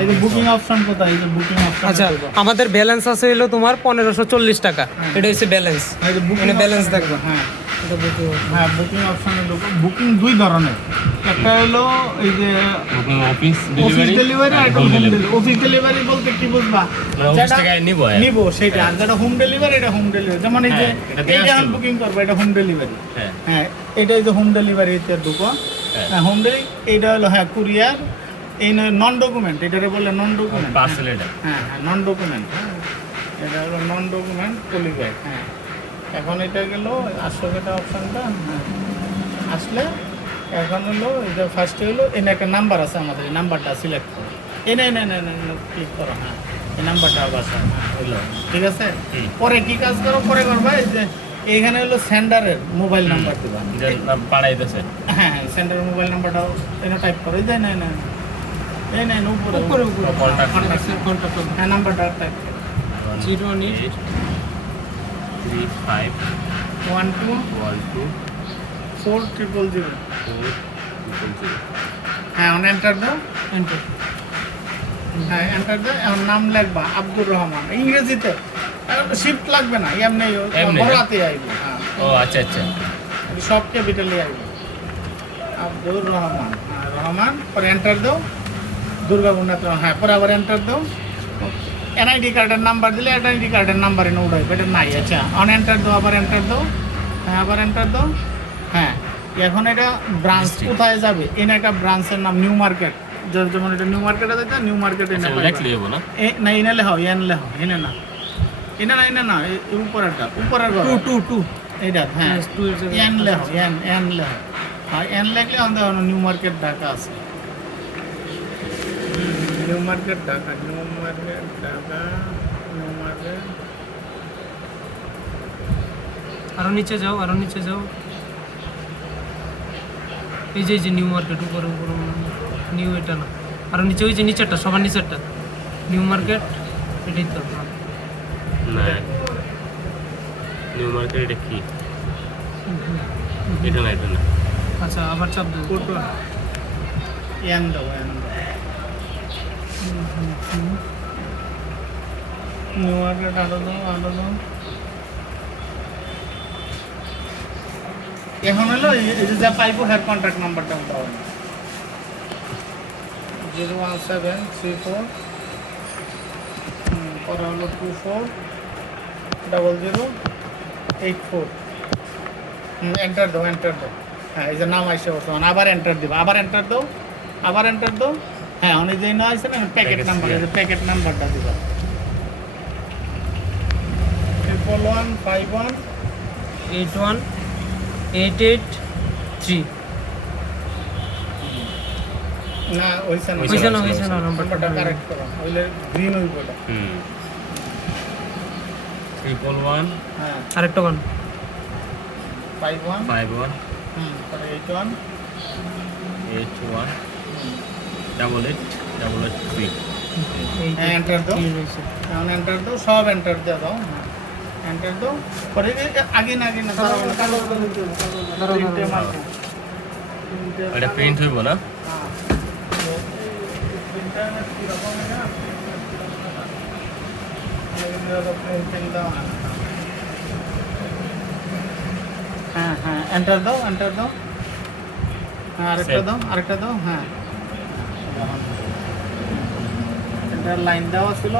এই যে booking option কোথায়, এই যে বুকিং অপশন। আচ্ছা, আমাদের ব্যালেন্স আছে হলো তোমার 1540 টাকা। এটা হচ্ছে ব্যালেন্স, এই যে এখানে ব্যালেন্স দেখবা। হ্যাঁ এটা বুকিং। হ্যাঁ, বুকিং অপশনে ঢুকো। বুকিং দুই ধরনের, একটা হলো এই যে অফিস অফিস ডেলিভারি আর হোম ডেলিভারি। অফিস ডেলিভারি বলতে কি বুঝবা, অফিস থেকে নিব সেটা, আর যেটা হোম ডেলিভারি এটা হোম ডেলিভারি। যেমন এই যে এইটা বুকিং করবে, এটা হোম ডেলিভারি। হ্যাঁ, এটা এই যে হোম ডেলিভারিতে ঢুকো। হ্যাঁ, হোম ডেলিভারি এইটা হলো হ্যাঁ কুরিয়ার। এই নন ডকুমেন্ট, এটারে বলে নন ডকুমেন্ট পার্সেল। এটা হ্যাঁ হ্যাঁ নন ডকুমেন্ট। হ্যাঁ, এটা হলো নন ডকুমেন্ট পলিব্যাগ। হ্যাঁ, এখন এটা গেল 800 টাকা অপশনটা। হ্যাঁ, আসলে এখন হলো এটা ফার্স্টে হলো এনে একটা নাম্বার আছে আমাদের, এই নাম্বারটা সিলেক্ট করো। এনে এনে এনে এনে ক্লিক করো। হ্যাঁ, এই নাম্বারটা বাসা। হ্যাঁ, হলো ঠিক আছে। পরে কি কাজ করো, পরে করবা এই যে এইখানে হলো সেন্ডারের মোবাইল নাম্বার দিবা, পাঠাইতেছে। হ্যাঁ হ্যাঁ, সেন্টারের মোবাইল নাম্বারটাও এনে টাইপ করো। এই যে না না এই না উপরে উপরে উপরে কন্টাক্ট। হ্যাঁ, নাম্বারটা টাইপ করো। 018 35 12 12 4000। 400। হ্যাঁ, অন এন্টার দাও। এন্টার। হ্যাঁ, এন্টার দাও। এখন নাম লিখবা আব্দুর রহমান, ইংরেজিতে। শিফট লাগবে না, এমনি এমনি? বড়াতে আইবে। হ্যাঁ, ও আচ্ছা আচ্ছা। সব ক্যাপিটালে আইবে। আব্দুর রহমান। হ্যাঁ, রহমান। পরে এন্টার দাও। দুর্গাবন্ধু। হ্যাঁ, পরে আবার এন্টার দাও। এনআইডি কার্ডের নাম্বার দিলে এনআইডি কার্ডের নাম্বার এনে উঠাইবে, এটা নাই। আচ্ছা, অন এন্টার দাও, আবার এন্টার দাও। হ্যাঁ, আবার এন্টার দাও। হ্যাঁ, এখন এটা ব্রাঞ্চ কোথায় যাবে, এনে একটা ব্রাঞ্চের নাম নিউ মার্কেট। যেমন এটা নিউ মার্কেটে যেতে, নিউ মার্কেট এনে লেখলে যাব না? না, এনে লেখাও, এন লেখাও। এনে না, এনে না, এনে না, এই উপরেরটা, উপরের ঘর 2 এইটা। হ্যাঁ, Yes, 2 এর জায়গায় এন লেখাও, এন লেখাও। আর এন লেখলে আমাদের নিউ মার্কেট ঢাকা আছে। New market Dhaka, new market Dhaka, new market. আরো নিচে যাও, আরো নিচে যাও। এই যে নিউ মার্কেট, উপরে উপরে নিউ, এটা না, আরো নিচে, ওই যে নিচেরটা, সবার নিচেরটা নিউ মার্কেট। এটাই তো। না, নিউ মার্কেট এটা কি? এটা না, এটা না। আচ্ছা, আবার চাপ দেবো। কোটো এন দাও, এন দাও। নিউ মার্কেট আরো দাও, আরো দাও। এখন হলো এই যে যা পাইবো হ্যার কন্ট্যাক্ট নাম্বারটা দাও। 01734 পরে হলো 240084। এন্টার দাও, এন্টার দাও। হ্যাঁ, এই যে নাম আইসে বর্তমান, আবার এন্টার দিবা, আবার এন্টার দাও, আবার এন্টার দাও। হ্যাঁ, অনেক যেই না আইসে না প্যাকেট নাম্বার, এই যে প্যাকেট নাম্বারটা দিবা 11151 81883। না, হইছে না, হইছে না, হইছে না, নাম্বারটা কারেক্ট করো, হইলে গ্রিন হইব এটা। 111 হ্যাঁ, আরেকটা ওয়ান 51 51 পরে 81 81 8883। হ্যাঁ, এন্টার দাও। এখন এন্টার দাও, সব এন্টার দিয়ে দাও। হ্যাঁ, এন্টার দাও। পরে আগে না, আগে না, প্রিন্টে মারো। এটা প্রিন্ট হইব না? হ্যাঁ, প্রিন্টার কিরকম এটা? প্রিন্টিং দাও। হ্যাঁ হ্যাঁ, এন্টার দাও, এন্টার দাও। হ্যাঁ, আরেকটা দাও, আরেকটা দাও। হ্যাঁ, এন্টার লাইন দেওয়া ছিল।